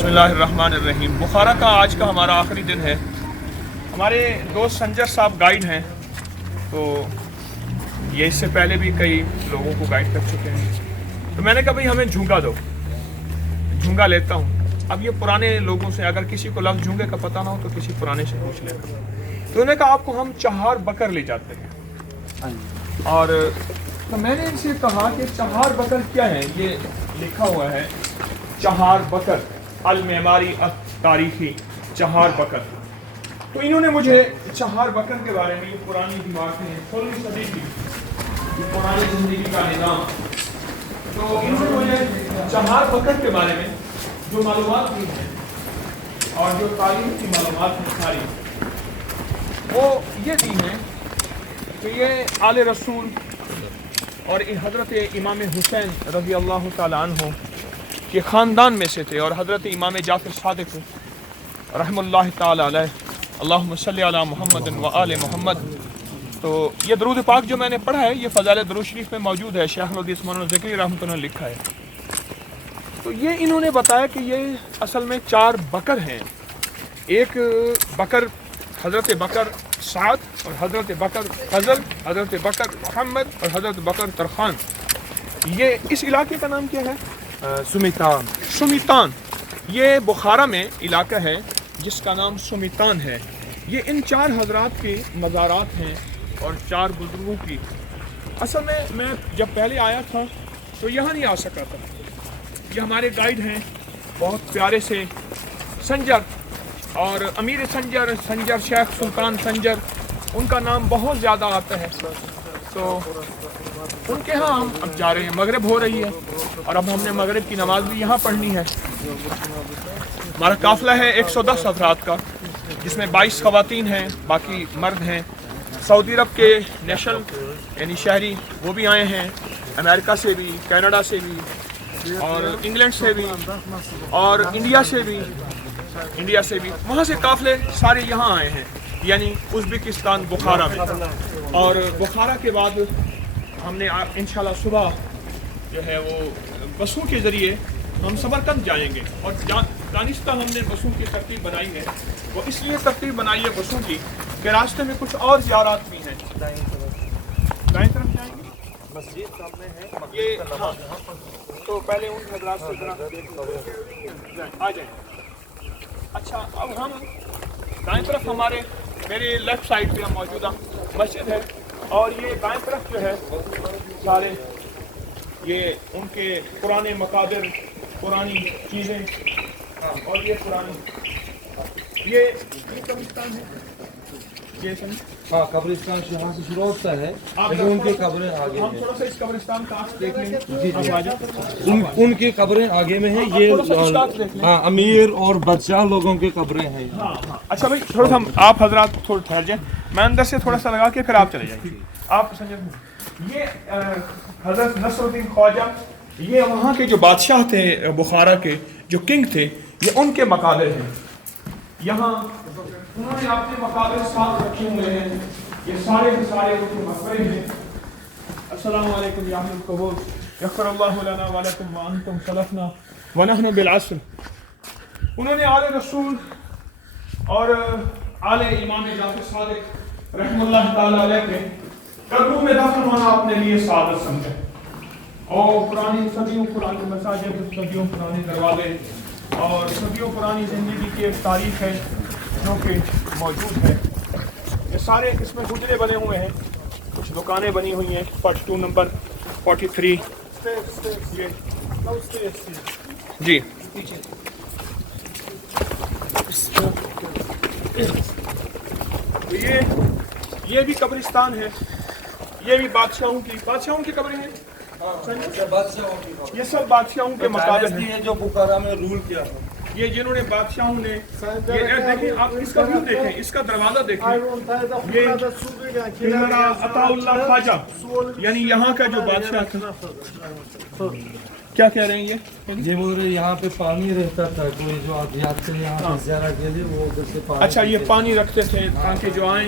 बिस्मिल्लाहिर्रहमानिर्रहीम। बुखारा का आज का हमारा आखिरी दिन है। हमारे दोस्त संजर साहब गाइड हैं, तो ये इससे पहले भी कई लोगों को गाइड कर चुके हैं। तो मैंने कहा भाई हमें झूंगा दो, झूंगा लेता हूँ। अब ये पुराने लोगों से, अगर किसी को लफ्ज़ झूंगे का पता ना हो तो किसी पुराने से पूछ लेगा। तो उन्होंने कहा आपको हम चहार बकर ले जाते हैं। और तो मैंने इनसे कहा कि चहार बकर क्या है। ये लिखा हुआ है चहार बकर अल मेमारी तारीखी चहार बकर। तो इन्होंने मुझे चहार बकर के बारे में, ये पुरानी इमारतें हैं 16वीं सदी की, ये पुरानी ज़िंदगी का निज़ाम, तो इन्होंने मुझे चहार बकर के बारे में जो मालूमात दी हैं और जो तारीख की मालूमात हैं सारी, वो ये दी हैं कि ये आले रसूल और हज़रत इमाम हुसैन रज़ी अल्लाह तआला अन्हु के ख़ानदान में से थे, और हज़रत इमाम जाफ़र सादिक रहमतुल्लाह तआला अलैह, अल्लाहुम्मा सल्लि अला मुहम्मद व आले मुहम्मद। तो ये दरूद पाक जो मैंने पढ़ा है ये फ़ज़ाइल दरूद शरीफ में मौजूद है। शेख हदीस मौलाना ज़करी रहमतुल्लाह ने लिखा है। तो ये इन्होंने बताया कि ये असल में 4 बकर हैं। एक बकर हज़रत बकर साद, और हज़रत बकर फजल, हज़रत बकर मोहम्मद और हज़रत बकर तरखान। ये इस इलाके का नाम क्या है? सुमितान। ये बुखारा में इलाका है जिसका नाम सुमितान है। ये इन 4 हज़रात के मज़ारात हैं और 4 बुज़ुर्गों की। असल में मैं जब पहले आया था तो यहाँ नहीं आ सका था। ये हमारे गाइड हैं बहुत प्यारे से संजर, और अमीर संजर शेख सुल्तान संजर, उनका नाम बहुत ज़्यादा आता है। तो उनके यहाँ हम अब जा रहे हैं। मगरिब हो रही है और अब हमने मगरिब की नमाज़ भी यहाँ पढ़नी है। हमारा काफ़िला है 110 अफराद का, जिसमें 22 ख़वातीन हैं, बाकी मर्द हैं। सऊदी अरब के नेशनल यानी शहरी वो भी आए हैं, अमेरिका से भी, कनाडा से भी, और इंग्लैंड से भी, और इंडिया से भी वहाँ से काफ़िले सारे यहाँ आए हैं, यानी उज़्बेकिस्तान बुखारा में। और बुखारा के बाद हमने इंशाल्लाह सुबह जो है वो बसों के ज़रिए हम समरकंद जाएंगे। और दानिस्ता हमने बसों की तरतीब बनाई है, वो इसलिए तरतीब बनाई है बसों की कि रास्ते में कुछ और ज़ियारत भी हैं। दाएं तरफ जाएंगे, मस्जिद सामने है ये। हाँ, तो पहले उन हज़रात से ज़रा आ जाएं। अच्छा, अब हम दाएं तरफ मेरे लेफ़्ट साइड पे मौजूदा मस्जिद है, और ये दाएं तरफ जो है सारे ये उनके पुराने मकाबिर, पुरानी चीज़ें, और ये पुरानी ये कब्रिस्तान है। ये हाँ, कब्रिस्तान यहाँ से शुरू होता है, लेकिन उनके कब्रें आगे हैं। हम थोड़ा सा इस कब्रिस्तान का देख लेंगे। जी, उनके कब्रें आगे में है। ये हाँ, अमीर और बादशाह लोगों के कब्रें हैं। हाँ। अच्छा भाई, थोड़ा सा आप हजरात थोड़ा ठहर जाएं, मैं अंदर से थोड़ा सा लगा के फिर आप चले जाएंगे। आप ये हजरत नसरुद्दीन ख्वाजा, ये वहाँ के जो बादशाह थे बुखारा के, जो किंग थे, ये उनके मकाबिर हैं। यहाँ उन्होंने अपने मकाबिर साथ रखे हुए हैं। ये सारे के सारे उनके मकबरे हैं। अस्सलामु अलैकुम या अहल क़बूर, यग़फ़िरुल्लाहु लना व लकुम व अंतुम सलफ़ना व नहनु बिल अस्र। उन्होंने आले रसूल और आले इमाम जाफ़र सादिक रहमतुल्लाह तआला अलैह के कब्रों में दफन होना अपने लिए सादत समझा। और पुरानी सदियों पुरानी मसाजिद, सदियों पुराने दरवाजे और सदियों पुरानी ज़िंदगी की एक तारीख है जो कि मौजूद है। ये सारे इसमें गुजरे बने हुए हैं, कुछ दुकानें बनी हुई हैं। 42 नंबर 43 जी। तो ये भी कब्रिस्तान है। ये भी बादशाहों की कब्रें हैं। ये सब बादशाहों के मकाबरे हैं जो बुखारा में रूल किया था। ये जिन्होंने बादशाहों ने, ये देखें आप इसका व्यू देखें, इसका दरवाज़ा देखें। ये अताउल्लाह ख्वाजा, यानी यहाँ का जो बादशाह था। क्या कह रहे हैं ये बोल रहे यहाँ पे पानी रहता था, कोई जो आते हैं यहाँ पे ज़्यादा के लिए वो उधर से पानी। अच्छा, ये पानी रखते थे ताकि जो आए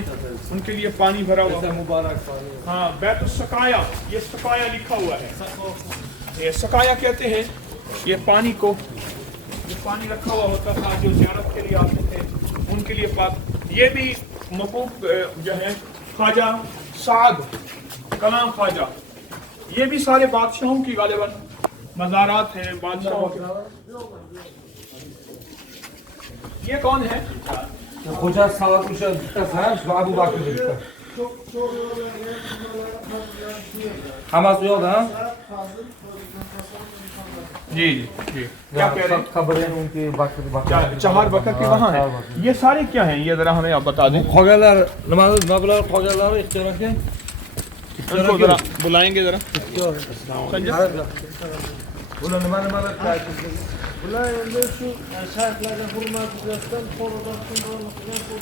उनके लिए पानी भरा हुआ है। मुबारक पानी। हाँ, बैतुस सकाया, ये सकाया लिखा हुआ है। ये सकाया कहते हैं ये पानी को जो पानी रखा हुआ होता था, जो ज़ियारत के लिए आते थे उनके लिए पाक। ये भी मकूब जो है ख्वाजा साद कलाम ख्वाजा, ये भी सारे बादशाहों की गालिबन मज़ारात हैं बादशाहों के। ये कौन है? Hoca Salat Uşa Dikkat ve Abu Bakr Dikkat. Hamas yolda ha? जी जी जी, क्या कह रहे हैं? Kabrin unki Bakr चार बकर के वहाँ हैं। ये सारे क्या हैं, ये जरा हमें आप बता दें। Khogalar, namalar khogalar ihtiyar ke? इनको जरा बुलाएंगे जरा। Sanjay Ulan namalar Ular endi shu shartlarga hurmat yuzasidan qo'ldan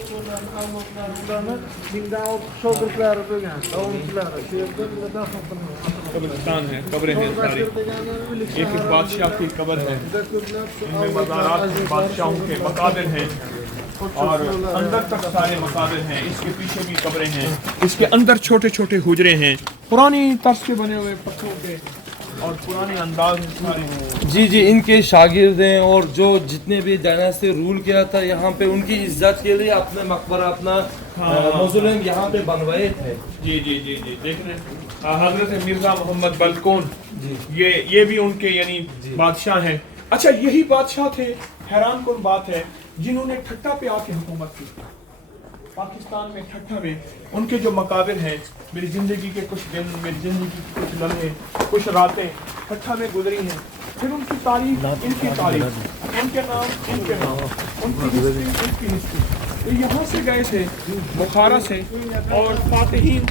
qo'ldan almoqlarni mingdan ortiq shogirdlari bo'lgan, davomchilari shu yerda dafn qilingan. कब्रिस्तान है, कब्रें हैं सारी। एक बादशाह की कब्र है, इनमें मज़ारात हैं, बादशाहों के मकाबिर हैं और अंदर तक सारे मकाबिर हैं। इसके पीछे भी कब्रें हैं, इसके अंदर छोटे छोटे हुजरे हैं, पुरानी तर्ज के बने हुए पत्थरों के और पुराने अंदाज में सारे। जी जी, इनके शागिर्द हैं और जो जितने भी डायनास्टी रूल किया था यहाँ पे उनकी इज्जत के लिए अपने मकबरा अपना मौज़ूलेम यहाँ पे बनवाए थे। जी जी जी जी, देख रहे हैं हजरत मिर्जा मोहम्मद बलकोन, ये भी उनके यानी बादशाह हैं। अच्छा, यही बादशाह थे, हैरान कुन बात है, जिन्होंने ठट्टा पे आके हुकूमत की। पाकिस्तान में ठट्टा में उनके जो मकाबिर हैं, मेरी ज़िंदगी के कुछ दिन, मेरी ज़िंदगी के कुछ लम्हे, कुछ रातें ठट्टा में गुजरी हैं। फिर उनकी तारीख, इनकी तारीख, उनके नाम, इनके नाम, उनकी हिस्ट्री, इनकी हिस्ट्री। तो यहाँ से गए थे बुखारा से और फातिहीन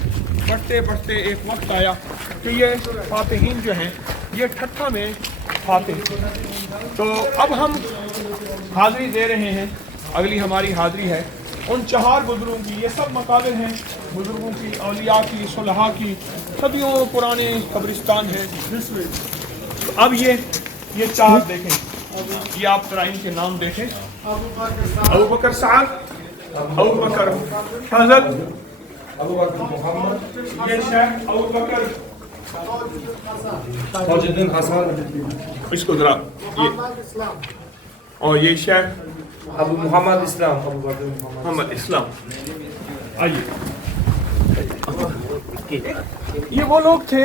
बढ़ते बढ़ते एक वक्त आया कि ये फातिहीन जो हैं ये ठट्टा में फातिह। तो अब हम हाज़री दे रहे हैं, अगली हमारी हाज़री है उन चार बुजुर्गों की। ये सब मकाबिर हैं बुजुर्गों की, औलिया की, सुलहा की, सदियों पुराने कब्रिस्तान है। तो अब ये चार देखें, ये आप जरा इनके नाम देखें। अबू बकर साहब, अबू बकर फजल, अबू बकर मोहम्मद, ये शेख अबू बकर फौजुद्दीन हसन, इसको जरा ये, और ये शेख अबू मोहम्मद इस्लाम, अबू बकर मोहम्मद इस्लाम। आइए, ये वो लोग थे,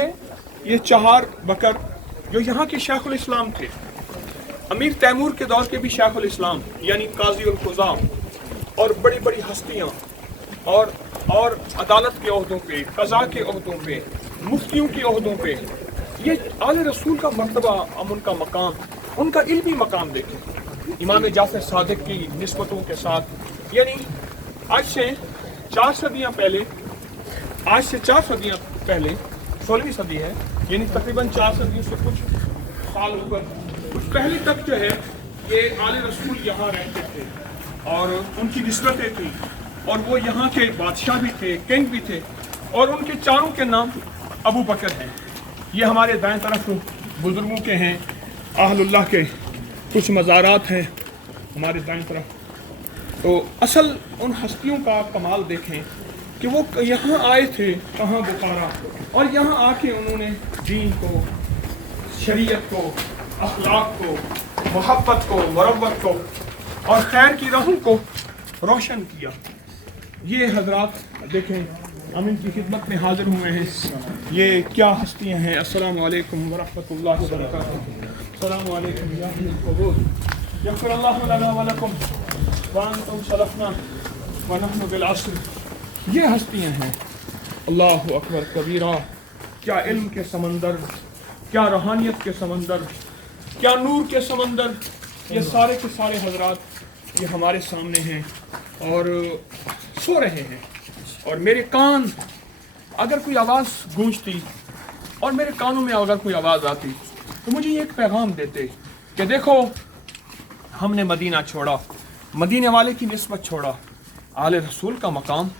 ये चार बकर जो यहाँ के शेखुल इस्लाम थे। अमीर तैमूर के दौर के भी शेखुल इस्लाम यानी काजी उल क़ुज़ा और बड़ी बड़ी हस्तियाँ और अदालत के ओहदों पे, कज़ा के ओहदों पे, मुफ्तियों के ओहदों पे। ये आले रसूल का मर्तबा, उनका मकाम, उनका इल्मी मकाम देखें इमाम जाफ़र सादिक की निस्बतों के साथ। यानी आज से 4 सदियाँ पहले, आज से 4 सदियाँ पहले 16वीं सदी है, यानी तकरीबन 4 सदियों से कुछ साल ऊपर, कुछ पहले तक जो है ये आले रसूल यहाँ रहते थे और उनकी निस्बतें थी और वो यहाँ के बादशाह भी थे, किंग भी थे और उनके चारों के नाम अबू बकर हैं। ये हमारे दाएं तरफ बुजुर्गों के हैं, अहलुल्लाह के कुछ मज़ारात हैं हमारे दाएं तरफ। तो असल उन हस्तियों का कमाल देखें कि वो यहाँ आए थे, कहाँ, बुखारा, और यहाँ आके उन्होंने दीन को, शरीयत को, अखलाक को, मोहब्बत को, मरब्बत को और खैर की राहों को रोशन किया। ये हजरात देखें, हम इनकी खिदमत में हाजिर हुए हैं। ये क्या हस्तियाँ हैं। अस्सलामु अलैकुम व रहमतुल्लाहि व बरकातुहू। अस्सलामु अलैकुम या अहलल क़ुबूर, यग़फ़िरुल्लाहु लना व लकुम व अंतुम सलफ़ना व नहनु बिल अस्र। ये हस्तियाँ हैं। अल्लाहु अकबर कबीरा। क्या इल्म के समंदर, क्या रूहानियत के समंदर, क्या नूर के समंदर। ये सारे के सारे हजरात ये हमारे सामने हैं और सो रहे हैं। और मेरे कान, अगर कोई आवाज़ गूंजती और मेरे कानों में अगर कोई आवाज़ आती तो मुझे ये एक पैगाम देते कि देखो, हमने मदीना छोड़ा, मदीने वाले की निस्बत छोड़ा, आले रसूल का मकाम,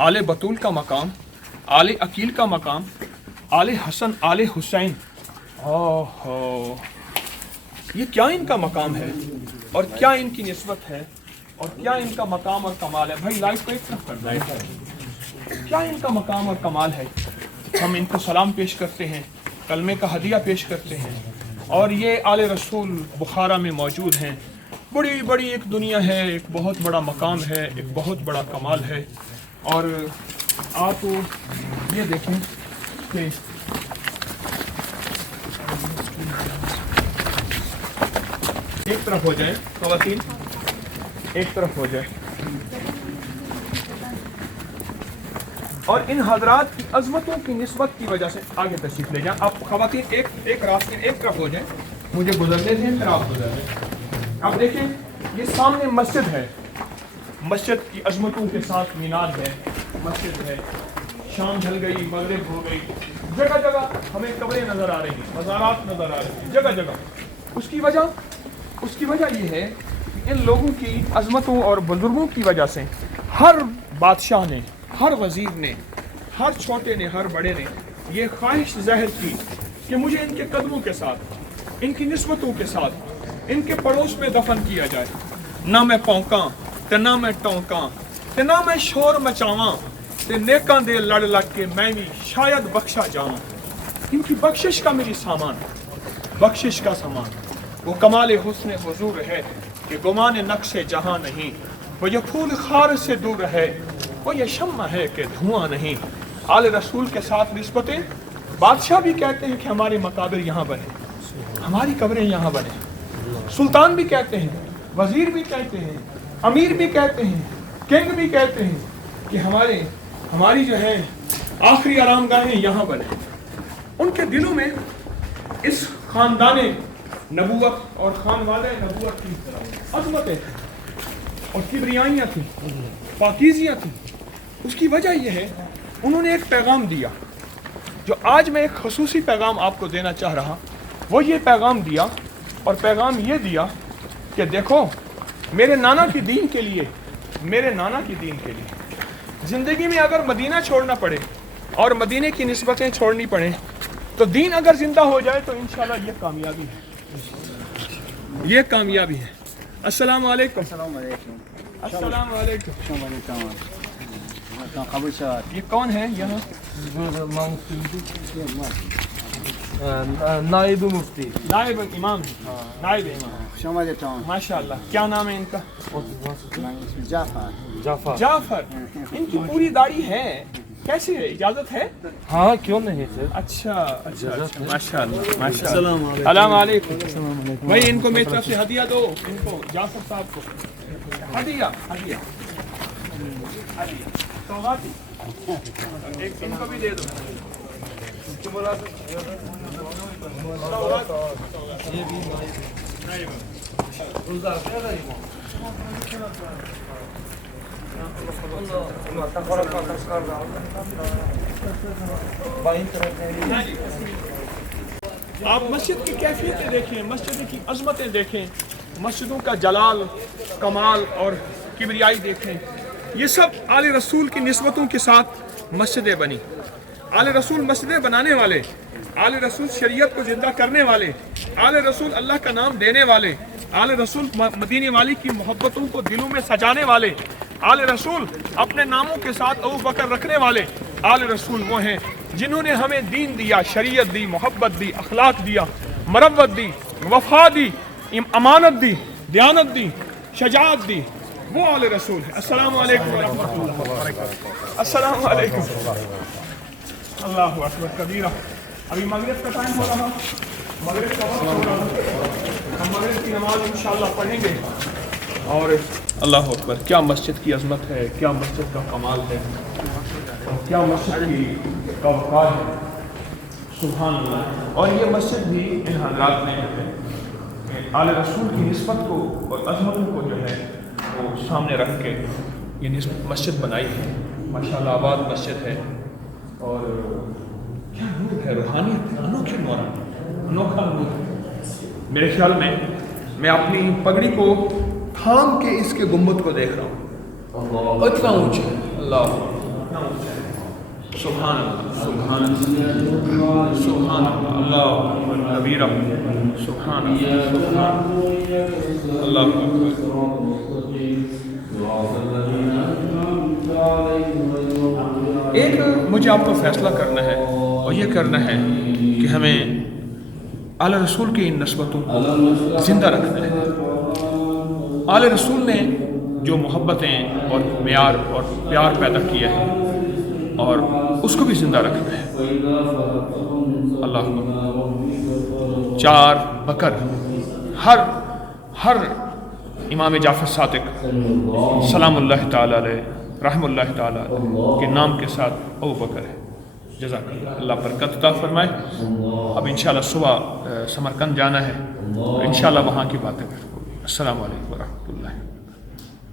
आले बतूल का मकाम, आले अकील का मकाम, आले हसन, आले हुसैन। ओहो, ये क्या इनका मकाम है और क्या इनकी निस्बत है और क्या इनका मकाम और कमाल है। भाई लाइफ को एक तरफ कर रहे, क्या इनका मकाम और कमाल है। हम इनको सलाम पेश करते हैं, कलमे का हदिया पेश करते हैं اور یہ आले रसूल बुखारा में मौजूद हैं। बड़ी बड़ी एक दुनिया है, एक बहुत बड़ा मकाम है, एक बहुत बड़ा कमाल है। और आप ये देखें कि एक तरफ हो जाए ख़वातीन, एक तरफ हो जाए, और इन हजरात की अजमतों की निस्बत की वजह से आगे तशरीफ ले जाएं। आप ख़वातीन एक रास्ते एक तरफ हो जाएं, मुझे गुजरने दें, फिर आप गुजर लें। अब देखें, ये सामने मस्जिद है, मस्जिद की अजमतों के साथ मीनार है, मस्जिद है। शाम ढल गई, मगरिब हो गई, जगह जगह हमें कब्रें नज़र आ रही हैं, मज़ारात नज़र आ रही हैं, जगह जगह। उसकी वजह ये है कि इन लोगों की अजमतों और बुजुर्गों की वजह से हर बादशाह ने, हर वज़ीर ने, हर छोटे ने, हर बड़े ने ये ख्वाहिश ज़ाहिर की कि मुझे इनके कदमों के साथ, इनकी निस्बतों के साथ, इनके पड़ोस में दफन किया जाए। ना मैं पौंका ते ना मैं टौंका ते ना मैं शोर मचावां ते नेकां दे लड़ लग के मैं भी शायद बख्शा जावां। इनकी बख्शिश का मेरी सामान, बख्शिश का सामान वो कमाल हुस्न हुजूर है कि गुमान नक्शे जहां नहीं, वो ये फूल खार से दूर है, वो ये शम्मा है कि धुआं नहीं। आले रसूल के साथ निस्बतें, बादशाह भी कहते हैं कि हमारे मकाबिर यहाँ बने, हमारी कब्रें यहाँ बने। सुल्तान भी कहते हैं, वजीर भी कहते हैं, अमीर भी कहते हैं, किंग भी कहते हैं कि हमारी जो है आखिरी आरामगाहें यहाँ बने। उनके दिलों में इस खानदाने नबूवत और खानवाले नबूवत की अजमतें थी और किबरियाइयाँ थी, पाकीज़ियाँ थी। उसकी वजह यह है, उन्होंने एक पैगाम दिया, जो आज मैं एक खसूसी पैगाम आपको देना चाह रहा। वो ये पैगाम दिया, और पैगाम ये दिया कि देखो, मेरे नाना की दीन के लिए, मेरे नाना की दीन के लिए ज़िंदगी में अगर मदीना छोड़ना पड़े और मदीने की निस्बतें छोड़नी पड़े, तो दीन अगर ज़िंदा हो जाए तो इंशाल्लाह ये कामयाबी है, ये कामयाबी है। अस्सलाम वालेकुम। अस्सलाम वालेकुम। ये कौन है यहाँ? नाइब मुफ्ती, नाइब इमाम, नाइब इमाम, माशाअल्लाह। क्या नाम है इनका? जाफर। जाफर। इनकी पूरी दाढ़ी है, कैसे है, इजाजत है? हाँ, क्यों नहीं सर। अच्छा, माशाअल्लाह, माशाअल्लाह। अस्सलाम वालेकुम। भाई इनको मेरी तरफ से हदिया दो, इनको जाफर साहब को हदिया, हदिया, हदिया, सौगाती। एक इनको भी दे दो। आप मस्जिद की कैफियतें देखें, मस्जिद की अजमतें देखें, मस्जिदों का जलाल, कमाल और किबरियाई देखें। ये सब आले रसूल की निस्बतों के साथ मस्जिदें बनी। आले रसूल मस्जिदें बनाने वाले, आले रसूल शरीयत को ज़िंदा करने वाले, आले रसूल अल्लाह का नाम देने वाले, आले रसूल मदीने वाली की मोहब्बतों को दिलों में सजाने वाले, आले रसूल अपने नामों के साथ अबू बकर रखने वाले। आले रसूल वो हैं जिन्होंने हमें दीन दिया, शरीयत दी, मोहब्बत दी, अखलाक दिया, मरव्वत दी, वफा दी, अमानत दी, दयानत दी, शजाअत दी। वो आले रसूल है। अस्सलाम वालेकुम व रहमतुल्लाह। अस्सलाम वालेकुम। अल्लाहु अकबर कबीरा। अभी मगरिब का टाइम हो रहा, मगरिब का वक्त हो रहा, हम मगरिब की नमाज इंशाअल्लाह पढ़ेंगे। और अल्लाह अकबर, क्या मस्जिद की अजमत है, क्या मस्जिद का कमाल है, क्या मस्जिद की का वक़ार है, सुभान अल्लाह। और ये मस्जिद भी इन हज़रात ने आले रसूल की निस्बत को और अजमतों को जो है वो सामने रख के ये मस्जिद बनाई है। माशाअल्लाह आबाद मस्जिद है, और क्या नूर है, रूहानियत है, अनोखा नूर है। मेरे ख्याल में मैं अपनी पगड़ी को थाम के इसके गुम्बद को देख रहा हूँ, इतना ऊंचा है। अल्लाह, इतना ऊंचा है। सुभान अल्लाह, सुभान अल्लाह, सुभान अल्लाह कबीरा, सुभान अल्लाह। एक मुझे आपको फैसला करना है, और ये करना है कि हमें आला रसूल की इन नस्बतों को ज़िंदा रखना है। आला रसूल ने जो मोहब्बतें और प्यार पैदा किया है और उसको भी ज़िंदा रखना है। अल्लाह 4 बकर हर इमाम जाफ़र सादिक सलामुल्लाह ताला अलैह रहमतुल्लाह ताला अलैह के नाम के साथ अबू बकर है। जज़ाकल्लाह, अल्लाह बरकत अता फरमाए। अब इंशाअल्लाह सुबह समरकंद जाना है, तो इंशाअल्लाह वहाँ की बातें करेंगे। अस्सलामु अलैकुम व रहमतुल्लाह।